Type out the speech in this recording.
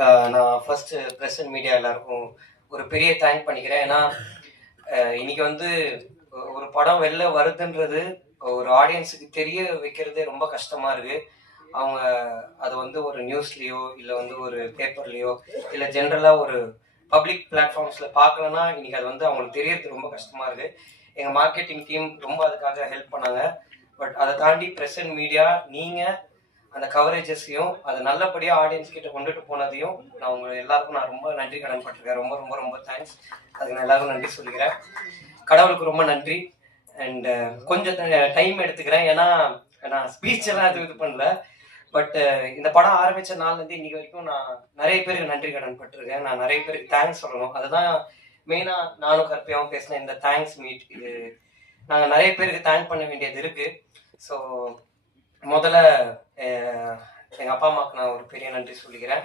நான் first press and media எல்லாருக்கும் ஒரு பெரிய தேங்க் பண்ணிக்கிறேன். ஏன்னா இன்னைக்கு வந்து ஒரு படம் வெளில வருதுன்றது ஒரு ஆடியன்ஸுக்கு தெரிய வைக்கிறதே ரொம்ப கஷ்டமா இருக்கு. அவங்க அதை வந்து ஒரு நியூஸ்லயோ இல்லை வந்து ஒரு பேப்பர்லயோ இல்லை ஜென்ரலா ஒரு பப்ளிக் பிளாட்ஃபார்ம்ஸ்ல பார்க்கலன்னா இன்னைக்கு அது வந்து அவங்களுக்கு தெரியறது ரொம்ப கஷ்டமா இருக்கு. எங்க மார்க்கெட்டிங் டீம் ரொம்ப அதுக்காக ஹெல்ப் பண்ணாங்க. பட் அதை தாண்டி ப்ரெஸ் அண்ட் மீடியா நீங்க அந்த கவரேஜஸையும் அதை நல்லபடியாக ஆடியன்ஸ் கிட்ட கொண்டுட்டு போனதையும் நான் உங்க எல்லாருக்கும் நான் ரொம்ப நன்றி கடன் பட்டிருக்கேன். ரொம்ப ரொம்ப ரொம்ப தேங்க்ஸ். அதுக்கு நான் எல்லாருக்கும் நன்றி சொல்லிக்கிறேன். கடவுளுக்கு ரொம்ப நன்றி. அண்ட் கொஞ்சம் டைம் எடுத்துக்கிறேன், ஏன்னா நான் ஸ்பீச் எல்லாம் இது பண்ணல. பட் இந்த படம் ஆரம்பிச்ச நாள்லேருந்து இன்னைக்கு வரைக்கும் நான் நிறைய பேருக்கு நன்றி கடன் பட்டிருக்கேன். நான் நிறைய பேருக்கு தேங்க்ஸ் சொல்லணும். அதுதான் மெயினா நானும் கற்பியாவும் பேசின இந்த தேங்க்ஸ் மீட். இது நாங்கள் நிறைய பேருக்கு தேங்க் பண்ண வேண்டியது இருக்கு. ஸோ முதல்ல எங்கள் அப்பா அம்மாவுக்கு நான் ஒரு பெரிய நன்றி சொல்லிக்கிறேன்.